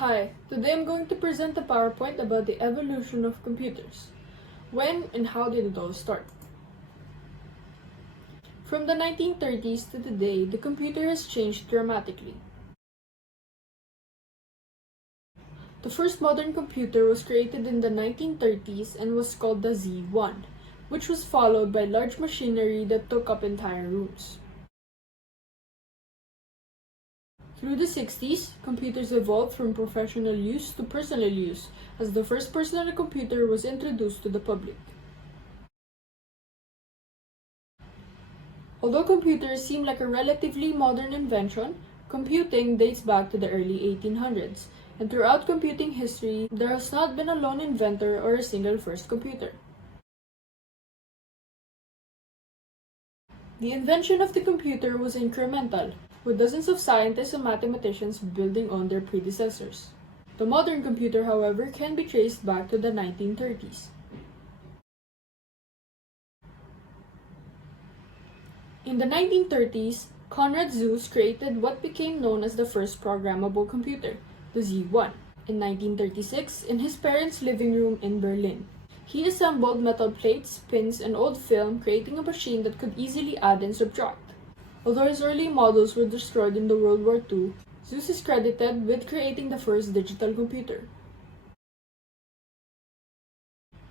Hi, today I'm going to present a PowerPoint about the evolution of computers. When and how did it all start? From the 1930s to today, the computer has changed dramatically. The first modern computer was created in the 1930s and was called the Z1, which was followed by large machinery that took up entire rooms. Through the 60s, computers evolved from professional use to personal use as the first personal computer was introduced to the public. Although computers seem like a relatively modern invention, computing dates back to the early 1800s, and throughout computing history, there has not been a lone inventor or a single first computer. The invention of the computer was incremental, with dozens of scientists and mathematicians building on their predecessors. The modern computer, however, can be traced back to the 1930s. In the 1930s, Konrad Zuse created what became known as the first programmable computer, the Z1, in 1936 in his parents' living room in Berlin. He assembled metal plates, pins, and old film, creating a machine that could easily add and subtract. Although his early models were destroyed in the World War II, Zuse is credited with creating the first digital computer.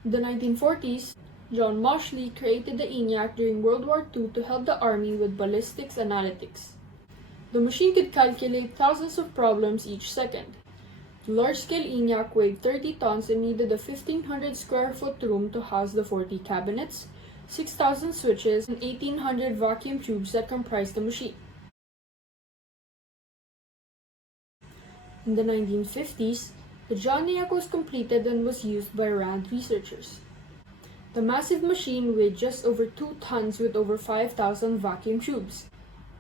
In the 1940s, John Moseley created the ENIAC during World War II to help the Army with ballistics analytics. The machine could calculate thousands of problems each second. The large-scale ENIAC weighed 30 tons and needed a 1,500 square foot room to house the 40 cabinets, 6,000 switches, and 1,800 vacuum tubes that comprised the machine. In the 1950s, the JOHN-ENIAC was completed and was used by RAND researchers. The massive machine weighed just over 2 tons with over 5,000 vacuum tubes.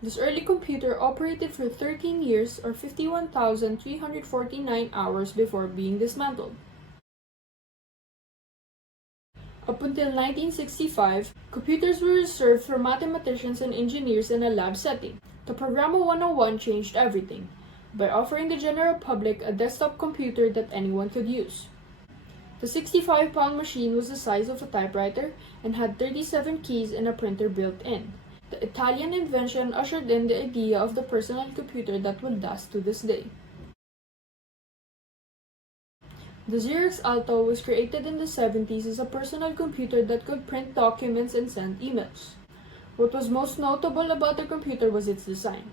This early computer operated for 13 years or 51,349 hours before being dismantled. Up until 1965, computers were reserved for mathematicians and engineers in a lab setting. The Programma 101 changed everything by offering the general public a desktop computer that anyone could use. The 65-pound machine was the size of a typewriter and had 37 keys and a printer built in. The Italian invention ushered in the idea of the personal computer that will last to this day. The Xerox Alto was created in the 70s as a personal computer that could print documents and send emails. What was most notable about the computer was its design,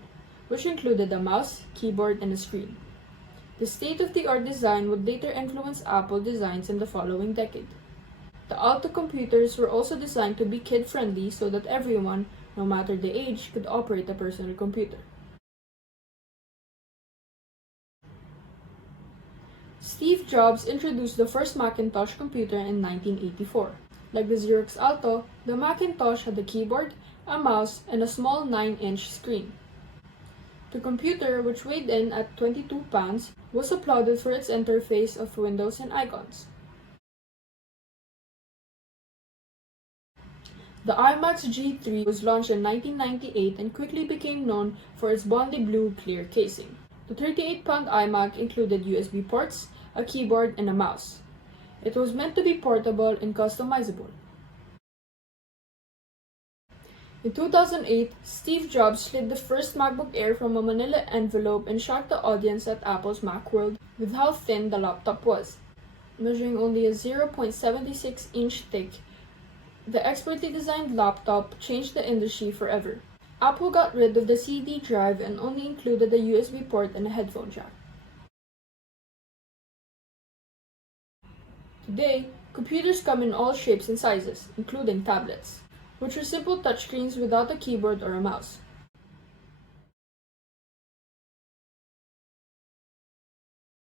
which included a mouse, keyboard, and a screen. The state-of-the-art design would later influence Apple designs in the following decade. The Alto computers were also designed to be kid-friendly so that everyone, no matter the age, could operate a personal computer. Steve Jobs introduced the first Macintosh computer in 1984. Like the Xerox Alto, the Macintosh had a keyboard, a mouse, and a small 9-inch screen. The computer, which weighed in at 22 pounds, was applauded for its interface of windows and icons. The Imax G3 was launched in 1998 and quickly became known for its Bondi blue clear casing. The 38-pound iMac included USB ports, a keyboard, and a mouse. It was meant to be portable and customizable. In 2008, Steve Jobs slid the first MacBook Air from a manila envelope and shocked the audience at Apple's Macworld with how thin the laptop was. Measuring only a 0.76-inch thick, the expertly designed laptop changed the industry forever. Apple got rid of the CD drive and only included a USB port and a headphone jack. Today, computers come in all shapes and sizes, including tablets, which are simple touchscreens without a keyboard or a mouse.